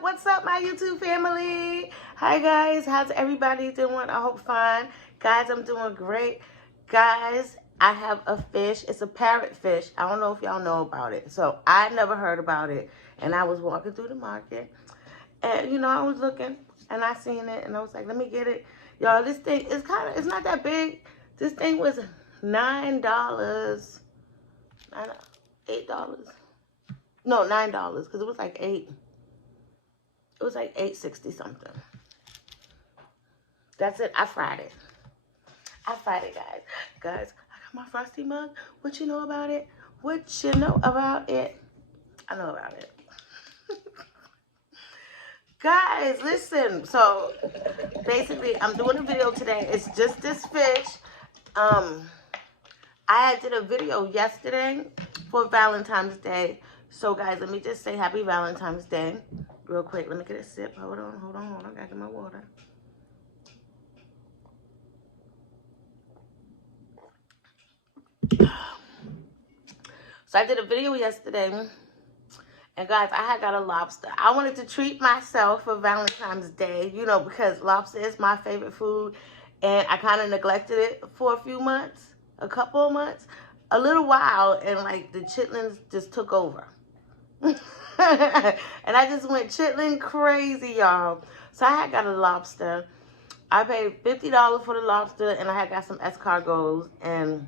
What's up, my YouTube family? Hi, guys. How's everybody doing? I hope fine. Guys, I'm doing great. Guys, I have a fish. It's a parrot fish. I don't know if y'all know about it. So, I never heard about it. And I was walking through the market. And, you know, I was looking. And I seen it. And I was like, let me get it. Y'all, this thing is it's not that big. This thing was $9. $8. No, $9. Because it was like 8. It was like $8.60 something. That's it. I fried it. Guys. Guys, I got my Frosty mug. What you know about it? What you know about it? I know about it. Guys, listen. So, basically, I'm doing a video today. It's just this fish. I did a video yesterday for Valentine's Day. So, guys, let me just say Happy Valentine's Day real quick. Let me get a sip. Hold on. I gotta get my water. So I did a video yesterday, and guys, I had got a lobster. I wanted to treat myself for Valentine's Day, you know, because lobster is my favorite food, and I kind of neglected it for a few months, a couple of months, a little while, and like the chitlins just took over. And I just went chitlin crazy, y'all. So I had got a lobster. I paid $50 for the lobster, and I had got some escargots, and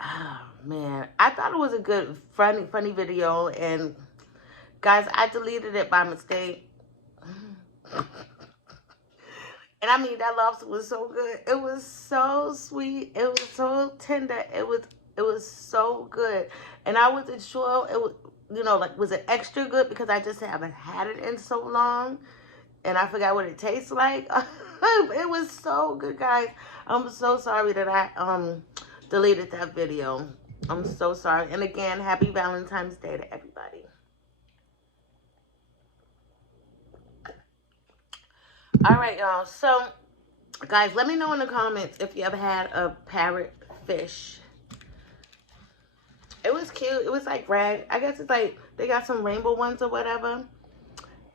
oh man, I thought it was a good, funny video, and guys, I deleted it by mistake. And I mean, that lobster was so good. It was so sweet. It was so tender. It was so good. And I wasn't sure it was, you know, like, was it extra good because I just haven't had it in so long, and I forgot what it tastes like. It was so good, guys. I'm so sorry that I deleted that video. I'm so sorry. And again, happy Valentine's Day to everybody. All right, y'all. So, guys, let me know in the comments if you ever had a parrot fish. It was cute. It was like red. I guess it's like they got some rainbow ones or whatever.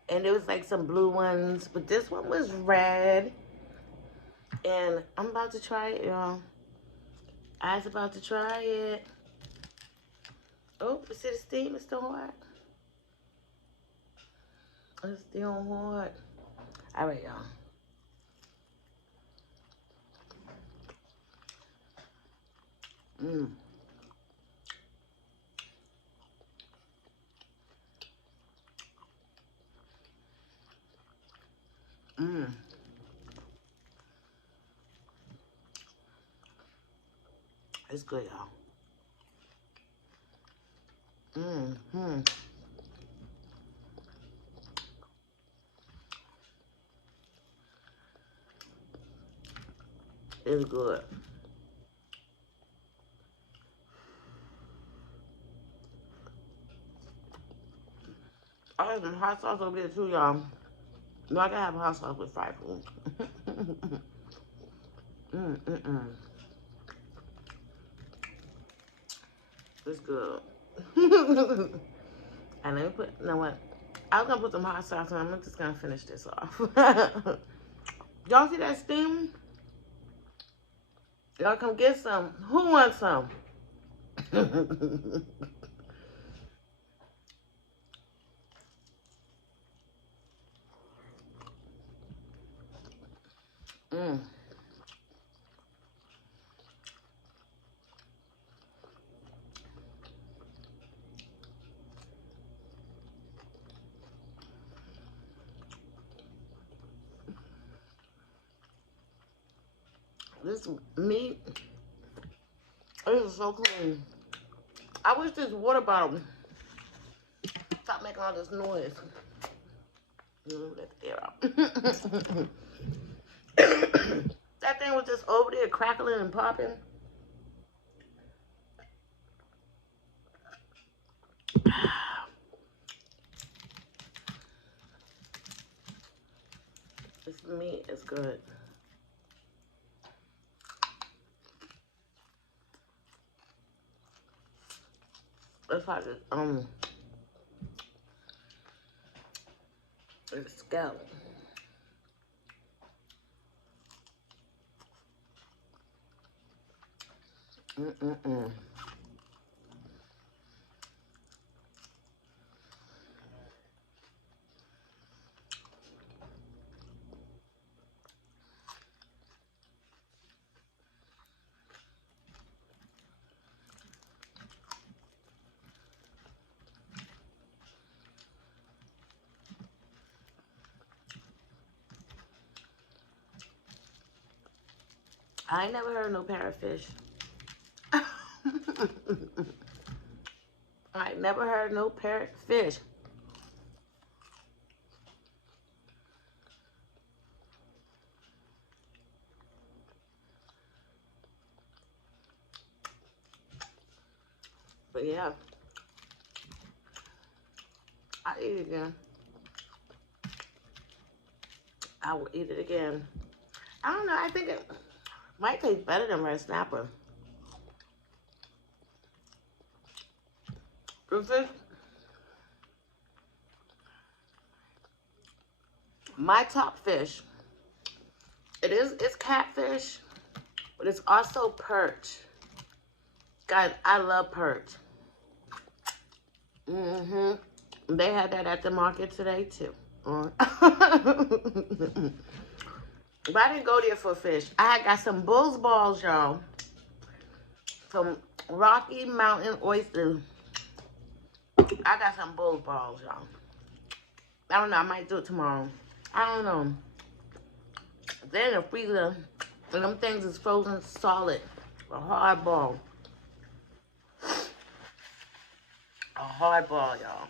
And there was like some blue ones. But this one was red. And I'm about to try it, y'all. I was about to try it. Oh, you see the steam? It's still hot. It's still hot. All right, y'all. It's good, y'all. It's good. I have some hot sauce over there too, y'all. No, I can have hot sauce with fried food. It's good. And let me put, you know what? I was gonna put some hot sauce on. I'm just gonna finish this off. Y'all see that steam? Y'all come get some. Who wants some? This meat is so clean. I wish this water bottle stop making all this noise. Let the air out. That thing was just over there crackling and popping. This meat is good. It's like Let's go. I ain't never heard of no parrotfish. I never heard of no parrotfish. But yeah, I eat it again. I will eat it again. I don't know. I think it might taste better than red snapper. This is my top fish. It's catfish, but it's also perch. Guys, I love perch. They had that at the market today too. But I didn't go there for fish. I got some bull's balls, y'all. Some Rocky Mountain oysters. I got some bull's balls, y'all. I don't know. I might do it tomorrow. I don't know. They're in the freezer. And them things is frozen solid. A hard ball. A hard ball, y'all.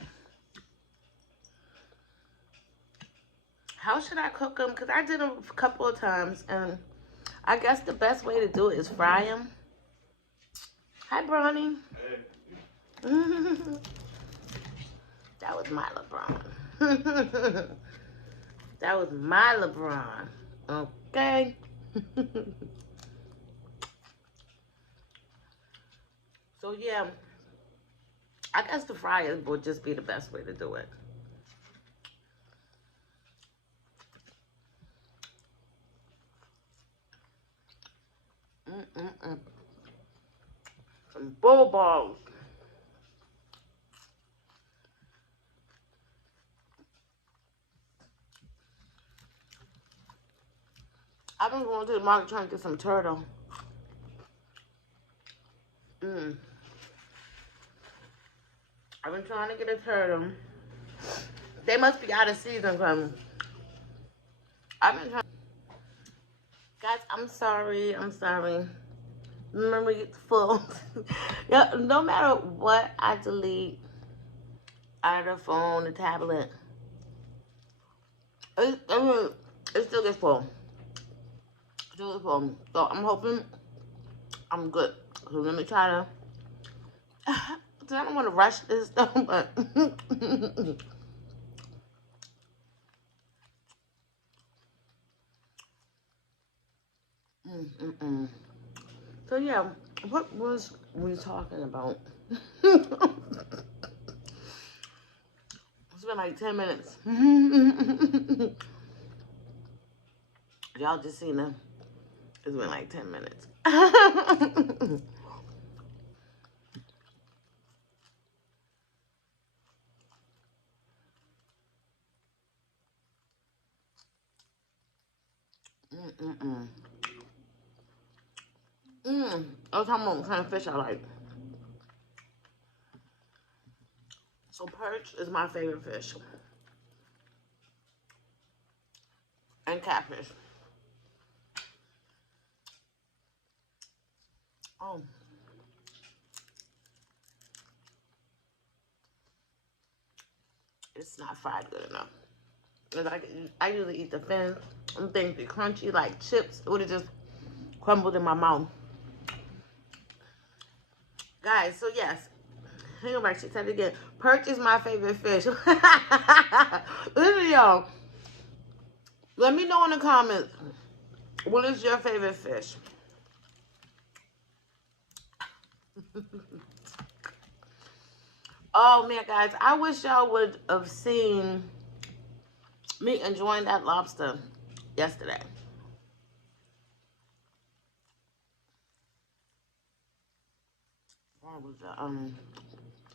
How should I cook them? Because I did them a couple of times. And I guess the best way to do it is fry them. Hi, Bronny. Hey. That was my LeBron. That was my LeBron. Okay. So, yeah. I guess the fryer would just be the best way to do it. Some bull balls. I've been going to the market trying to get some turtle. I've been trying to get a turtle. They must be out of season because I've been trying. Guys, I'm sorry. I'm sorry. Memory is full. Yeah, no matter what I delete out of the phone, the tablet, it still gets full. It still gets full. So I'm hoping I'm good. So let me try to. I don't want to rush this though, but. So yeah, what was we talking about? It's been like 10 minutes. Y'all just seen them. It's been like 10 minutes. I'll talk about what kind of fish I like. So perch is my favorite fish. And catfish. Oh. It's not fried good enough. I usually eat the fins. Them things be crunchy like chips. It would have just crumbled in my mouth. Guys, so yes. Hang on, she said it again. Perch is my favorite fish. Listen, y'all. Let me know in the comments. What is your favorite fish? Oh, man, guys. I wish y'all would have seen me enjoying that lobster yesterday. That was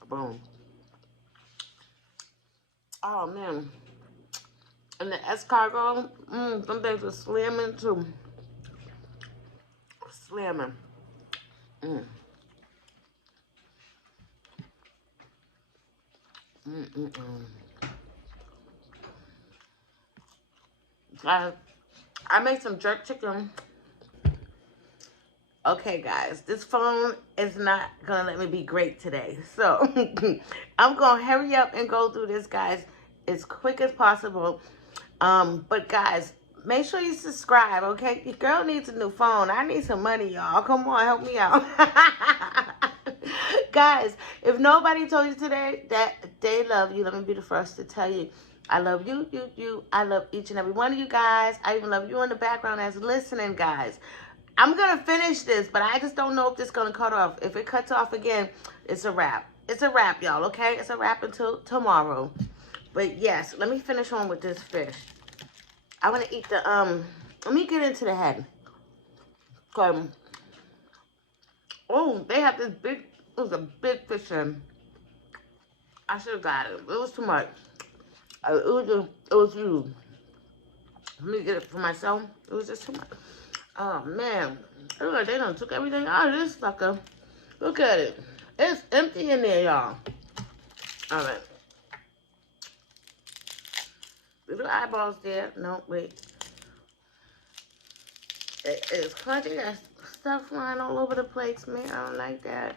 boom. Oh man. And the escargot, them things are slamming too. Slamming. Mm. Guys, I made some jerk chicken. Okay, guys, this phone is not gonna let me be great today, so I'm gonna hurry up and go through this, guys, as quick as possible. But guys, make sure you subscribe, okay? Your girl needs a new phone. I need some money, y'all. Come on, help me out. Guys, if nobody told you today that they love you, let me be the first to tell you. I love you, you. I love each and every one of you guys. I even love you in the background as listening, guys. I'm going to finish this, but I just don't know if this is going to cut off. If it cuts off again, it's a wrap. It's a wrap, y'all, okay? It's a wrap until tomorrow. But yes, let me finish on with this fish. I want to eat the, let me get into the head. Oh, they have this big, it was a big fish in. I should have got it. It was too much. It was huge. Let me get it for myself. It was just too much. Oh, man. It look like they done took everything out of this sucker. Look at it. It's empty in there, y'all. All right. Little eyeballs there. No, wait. It's crunchy. There's stuff flying all over the place, man. I don't like that.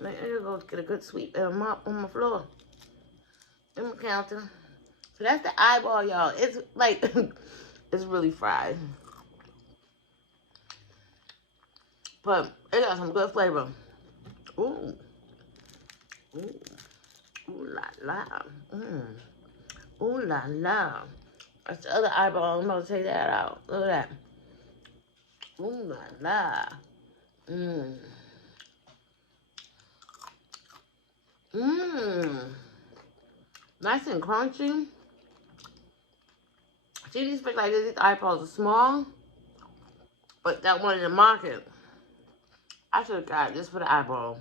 Let me go get a good sweep and a mop on my floor. In my counter. So that's the eyeball, y'all. It's like, it's really fried. But it got some good flavor. Ooh. Ooh. Ooh la la. Ooh la la. That's the other eyeball. I'm going to take that out. Look at that. Ooh la la. Nice and crunchy. See, these fish like this, these eyeballs are small. But that one in the market, I should have got just for the eyeball.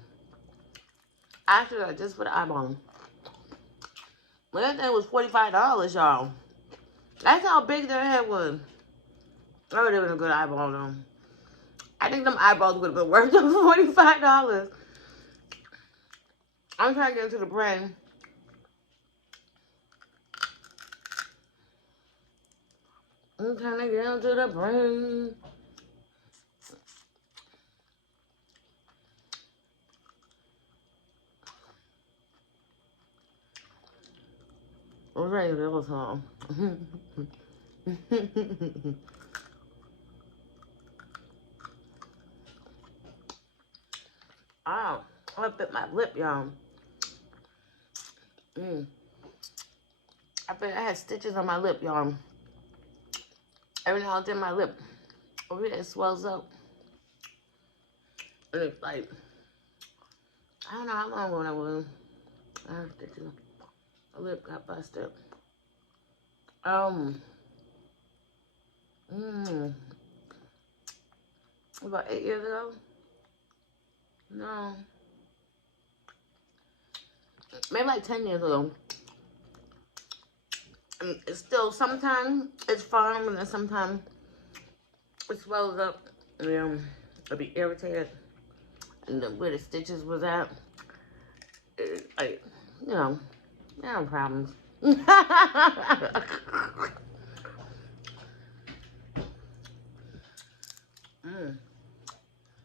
I should have got just for the eyeball. Well, that thing was $45, y'all. That's how big their head was. That would have been a good eyeball, though. I think them eyeballs would have been worth the $45. I'm trying to get into the brain. I'm trying to get into the brain. I'm ready to go home. Oh, I bit my lip, y'all. I bet I had stitches on my lip, y'all. Every now and then my lip over here, it swells up. And it's like, I don't know how long ago that was. I had stitches. My lip got busted. About 8 years ago? No. Maybe like 10 years ago. And it's still, sometimes it's fine, and then sometimes it swells up, and I'll be irritated. And then where the stitches was at, it, like, you know, no problems.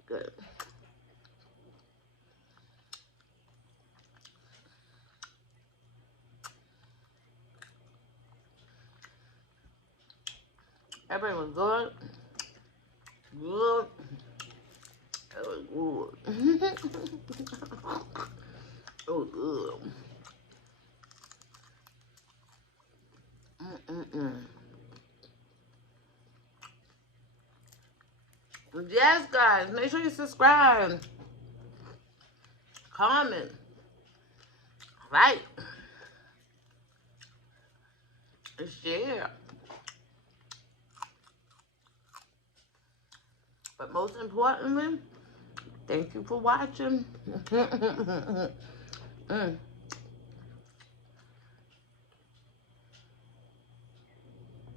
Good. Everything was good. Good. It was good. It was good. Yes, guys. Make sure you subscribe. Comment. Right. share. But most importantly, thank you for watching.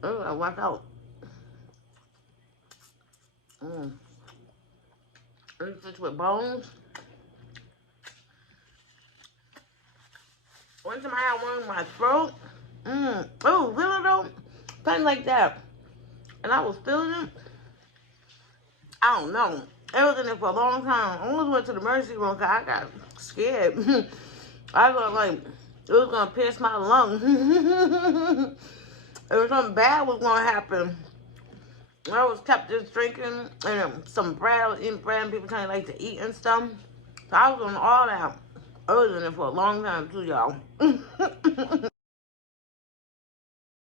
Oh, I watch out. Eat this with bones. One time I had one in my throat. Oh, really though? Something like that. And I was feeling it. I don't know. It was in there for a long time. I almost went to the emergency room because I got scared. I was like, it was going to pierce my lungs. It was something bad was going to happen. I was kept just drinking and some bread. I was eating bread and people trying like to eat and stuff. So I was on all that. I was in there for a long time too, y'all.